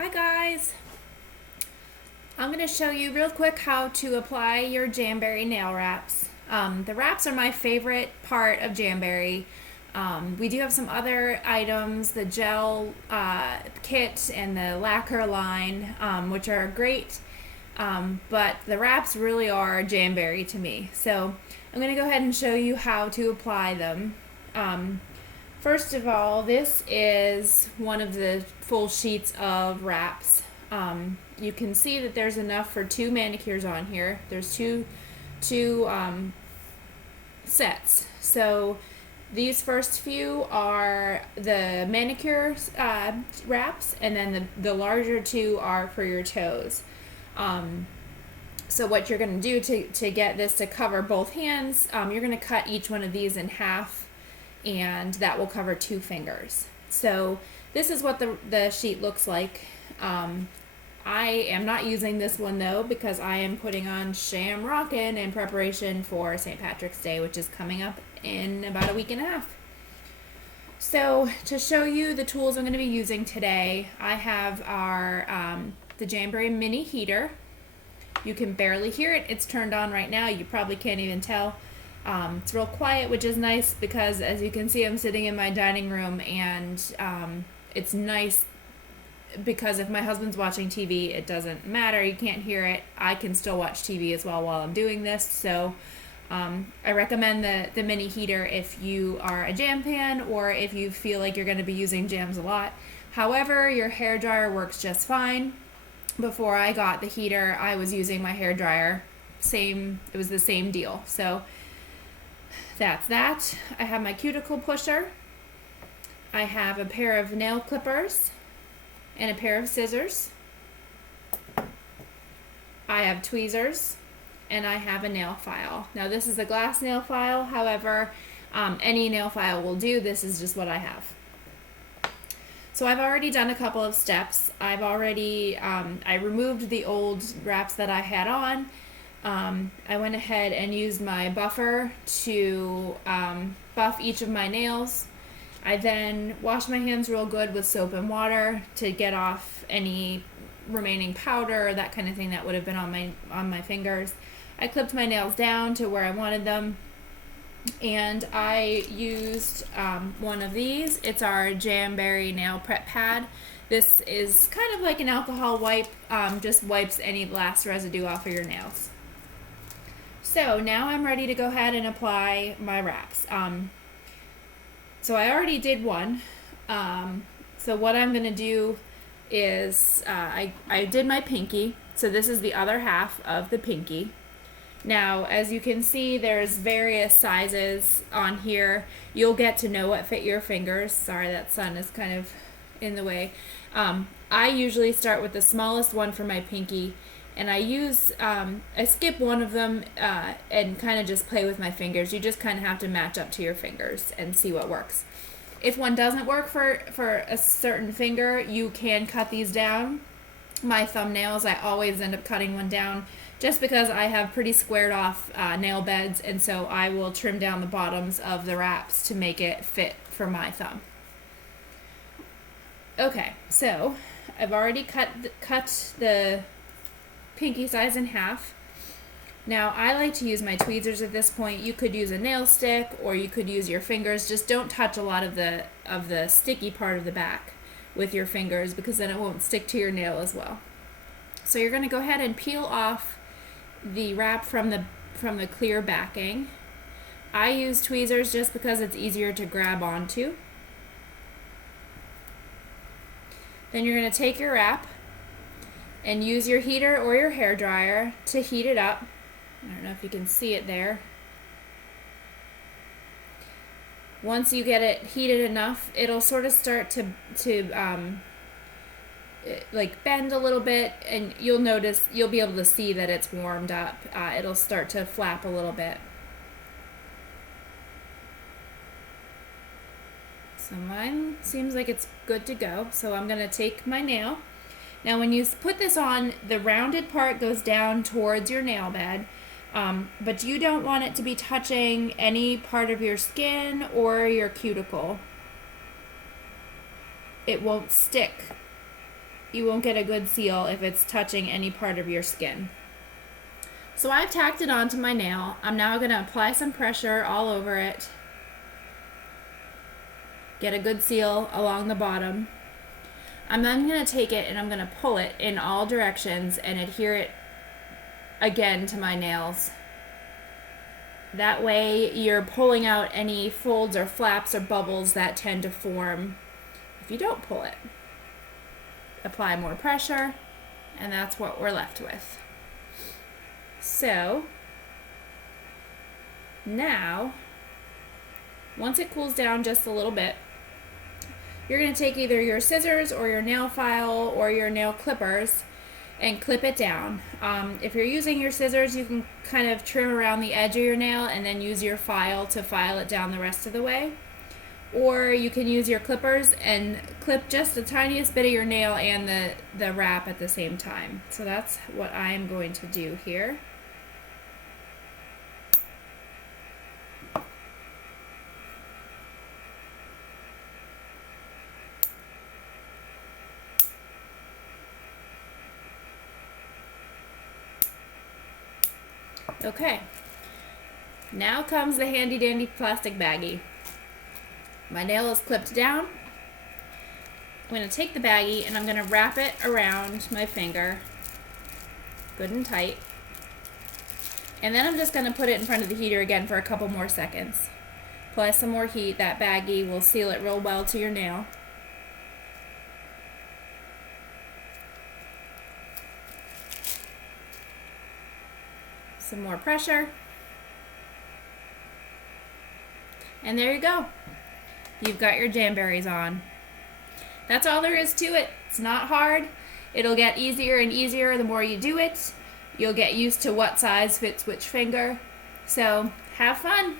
Hi guys! I'm going to show you real quick how to apply your Jamberry nail wraps. The wraps are my favorite part of Jamberry. We do have some other items, the gel kit and the lacquer line, which are great, but the wraps really are Jamberry to me. So I'm going to go ahead and show you how to apply them. First of all, this is one of the full sheets of wraps. You can see that there's enough for 2 manicures on here. There's two sets. So these first few are the manicure wraps, and then the larger 2 are for your toes. So what you're going to do to get this to cover both hands, you're going to cut each one of these in half, and that will cover 2 fingers. So this is what the sheet looks like. I am not using this one though because I am putting on Shamrockin' in preparation for St. Patrick's Day, which is coming up in about a week and a half. So to show you the tools I'm going to be using today, I have our the Jamberry mini heater. You can barely hear it. It's turned on right now. You probably can't even tell. It's real quiet, which is nice because, as you can see, I'm sitting in my dining room, and it's nice because if my husband's watching TV, it doesn't matter. You can't hear it. I can still watch TV as well while I'm doing this. So I recommend the mini heater if you are a jam fan or if you feel like you're going to be using jams a lot. However, your hair dryer works just fine. Before I got the heater, I was using my hair dryer. It was the same deal. So that's that. I have my cuticle pusher. I have a pair of nail clippers and a pair of scissors. I have tweezers, and I have a nail file. Now this is a glass nail file, however, any nail file will do. This is just what I have. So I've already done a couple of steps. I've already, I removed the old wraps that I had on. I went ahead and used my buffer to buff each of my nails. I then washed my hands real good with soap and water to get off any remaining powder, that kind of thing that would have been on my fingers. I clipped my nails down to where I wanted them, and I used one of these. It's our Jamberry Nail Prep Pad. This is kind of like an alcohol wipe, just wipes any last residue off of your nails. So now I'm ready to go ahead and apply my wraps. So I already did one. So what I'm going to do is I did my pinky. So this is the other half of the pinky. Now, as you can see, there's various sizes on here. You'll get to know what fit your fingers. Sorry, that sun is kind of in the way. I usually start with the smallest one for my pinky, and I skip one of them and kind of just play with my fingers. You just kind of have to match up to your fingers and see what works. If one doesn't work for a certain finger, you can cut these down. My thumbnails, I always end up cutting one down just because I have pretty squared off nail beds, and so I will trim down the bottoms of the wraps to make it fit for my thumb. Okay, so I've already cut the pinky size in half. Now I like to use my tweezers at this point. You could use a nail stick or you could use your fingers. Just don't touch a lot of the sticky part of the back with your fingers, because then it won't stick to your nail as well. So you're going to go ahead and peel off the wrap from the clear backing. I use tweezers just because it's easier to grab onto. Then you're going to take your wrap and use your heater or your hair dryer to heat it up. I don't know if you can see it there. Once you get it heated enough, it'll sort of start to like bend a little bit, and you'll be able to see that it's warmed up. It'll start to flap a little bit. So mine seems like it's good to go. So I'm going to take my nail. Now when you put this on, the rounded part goes down towards your nail bed, but you don't want it to be touching any part of your skin or your cuticle. It won't stick. you won't get a good seal if it's touching any part of your skin. So I've tacked it onto my nail. I'm now going to apply some pressure all over it. Get a good seal along the bottom. I'm then going to take it and I'm going to pull it in all directions and adhere it again to my nails. That way you're pulling out any folds or flaps or bubbles that tend to form if you don't pull it. Apply more pressure, and that's what we're left with. So now, once it cools down just a little bit, you're going to take either your scissors or your nail file or your nail clippers and clip it down. If you're using your scissors, you can kind of trim around the edge of your nail and then use your file to file it down the rest of the way. Or you can use your clippers and clip just the tiniest bit of your nail and the wrap at the same time. So that's what I am going to do here. Okay, now comes the handy dandy plastic baggie. My nail is clipped down. I'm going to take the baggie and I'm going to wrap it around my finger, good and tight. And then I'm just going to put it in front of the heater again for a couple more seconds. Apply some more heat. That baggie will seal it real well to your nail. Some more pressure. And there you go. You've got your Jamberries on. That's all there is to it. It's not hard. It'll get easier and easier the more you do it. You'll get used to what size fits which finger. So have fun.